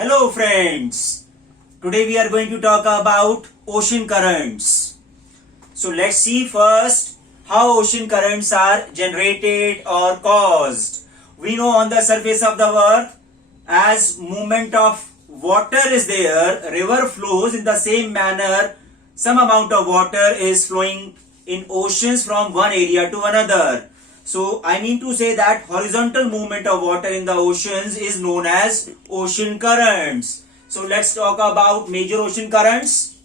Hello friends, today we are going to talk about ocean currents. So let's see first how ocean currents are generated or caused. We know on the surface of the earth, as movement of water is there, river flows in the same manner. Some amount of water is flowing in oceans from one area to another. So I mean to say that horizontal movement of water in the oceans is known as ocean currents. So let's talk about major ocean currents.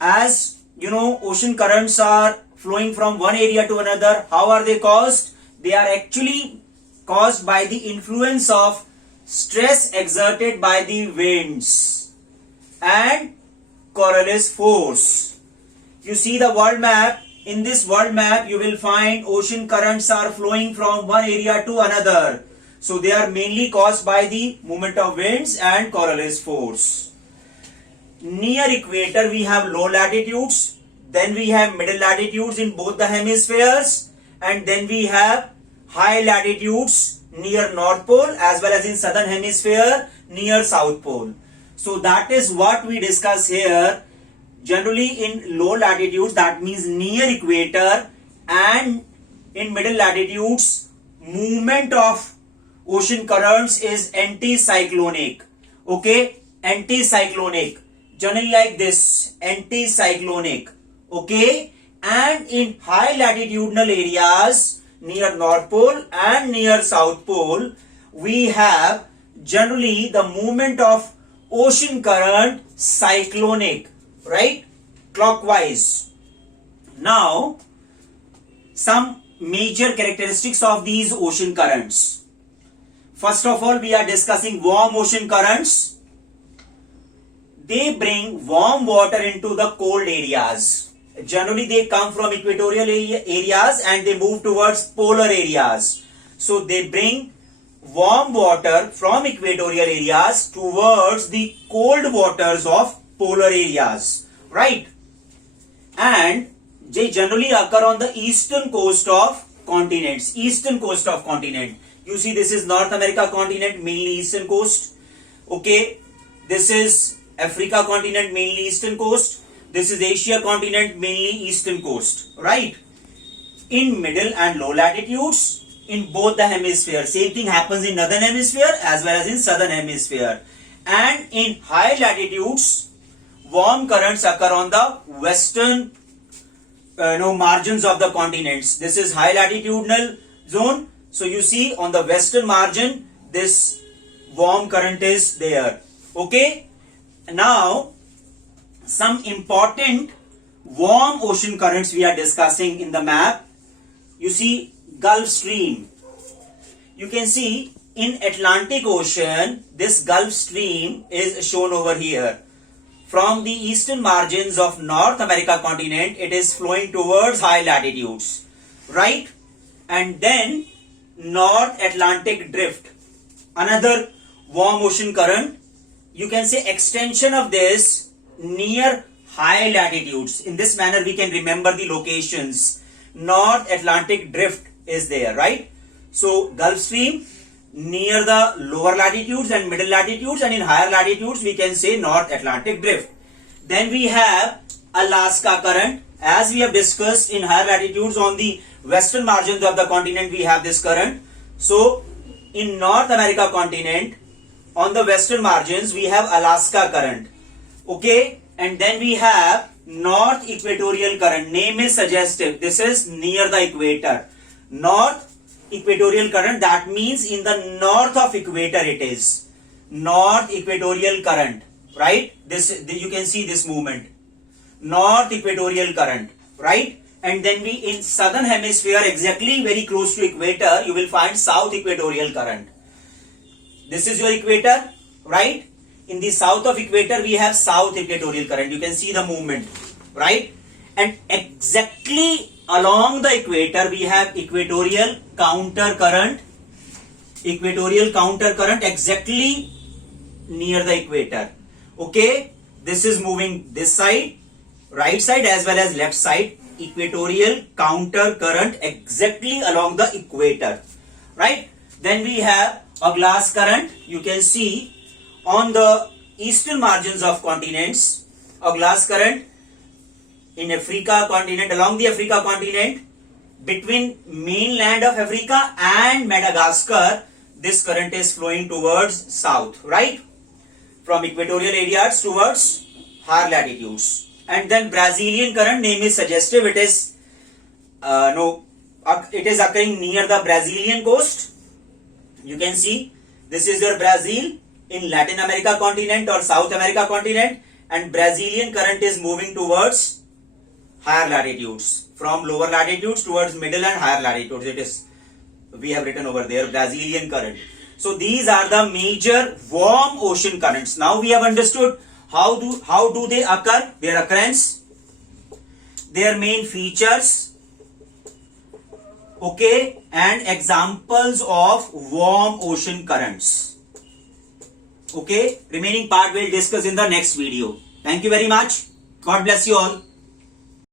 As you know, ocean currents are flowing from one area to another. How are they caused? They are actually caused by the influence of stress exerted by the winds and Coriolis force. You see the world map. In this world map, you will find ocean currents are flowing from one area to another. So they are mainly caused by the movement of winds and Coriolis force. Near equator, we have low latitudes. Then we have middle latitudes in both the hemispheres. And then we have high latitudes near North Pole as well as in southern hemisphere near South Pole. So that is what we discuss here. Generally in low latitudes, that means near equator, and in middle latitudes, movement of ocean currents is anticyclonic. Okay, anticyclonic. Generally like this, anticyclonic. Okay, and in high latitudinal areas near North Pole and near South Pole, we have generally the movement of ocean current cyclonic. Right, clockwise. Now, some major characteristics of these ocean currents. First of all, we are discussing warm ocean currents. They bring warm water into the cold areas. Generally, they come from equatorial areas and they move towards polar areas. So, they bring warm water from equatorial areas towards the cold waters of polar areas, right? And they generally occur on the eastern coast of continents. Eastern coast of continent. You see, this is North America continent, mainly eastern coast. Okay, this is Africa continent, mainly eastern coast. This is Asia continent, mainly eastern coast, right? In middle and low latitudes, in both the hemispheres. Same thing happens in northern hemisphere as well as in southern hemisphere. And in high latitudes, warm currents occur on the western margins of the continents. This is high latitudinal zone. So you see on the western margin, this warm current is there. Okay. Now, some important warm ocean currents we are discussing in the map. You see Gulf Stream. You can see in Atlantic Ocean, this Gulf Stream is shown over here. From the eastern margins of North America continent, it is flowing towards high latitudes, right? And then North Atlantic Drift, another warm ocean current. You can say extension of this near high latitudes. In this manner, we can remember the locations. North Atlantic Drift is there, right? So Gulf Stream near the lower latitudes and middle latitudes, and in higher latitudes we can say North Atlantic Drift. Then we have Alaska current. As we have discussed, in higher latitudes on the western margins of the continent we have this current. So in North America continent, on the western margins we have Alaska current. Okay, and then we have North Equatorial current. Name is suggestive. This is near the equator. North Equatorial current, that means in the north of equator it is. North Equatorial current, right? This you can see this movement. North Equatorial current, right? And then we in southern hemisphere, exactly very close to equator, you will find South Equatorial current. This is your equator, right? In the south of equator we have South Equatorial current. You can see the movement, right? And exactly along the equator we have equatorial counter current. Equatorial counter current exactly near the equator. Okay, this is moving this side, right side as well as left side. Equatorial counter current exactly along the equator, right? Then we have a glass current. You can see on the eastern margins of continents, a glass current in Africa continent, along the Africa continent, between mainland of Africa and Madagascar, this current is flowing towards south, right? From equatorial areas towards higher latitudes. And then Brazilian current, name is suggestive, it is it is occurring near the Brazilian coast. You can see this is your Brazil in Latin America continent or South America continent, and Brazilian current is moving towards higher latitudes, from lower latitudes towards middle and higher latitudes. It is, we have written over there, Brazilian current. So these are the major warm ocean currents. Now we have understood how do they occur, their occurrence, their main features, okay, and examples of warm ocean currents. Okay, remaining part we'll discuss in the next video. Thank you very much. God bless you all.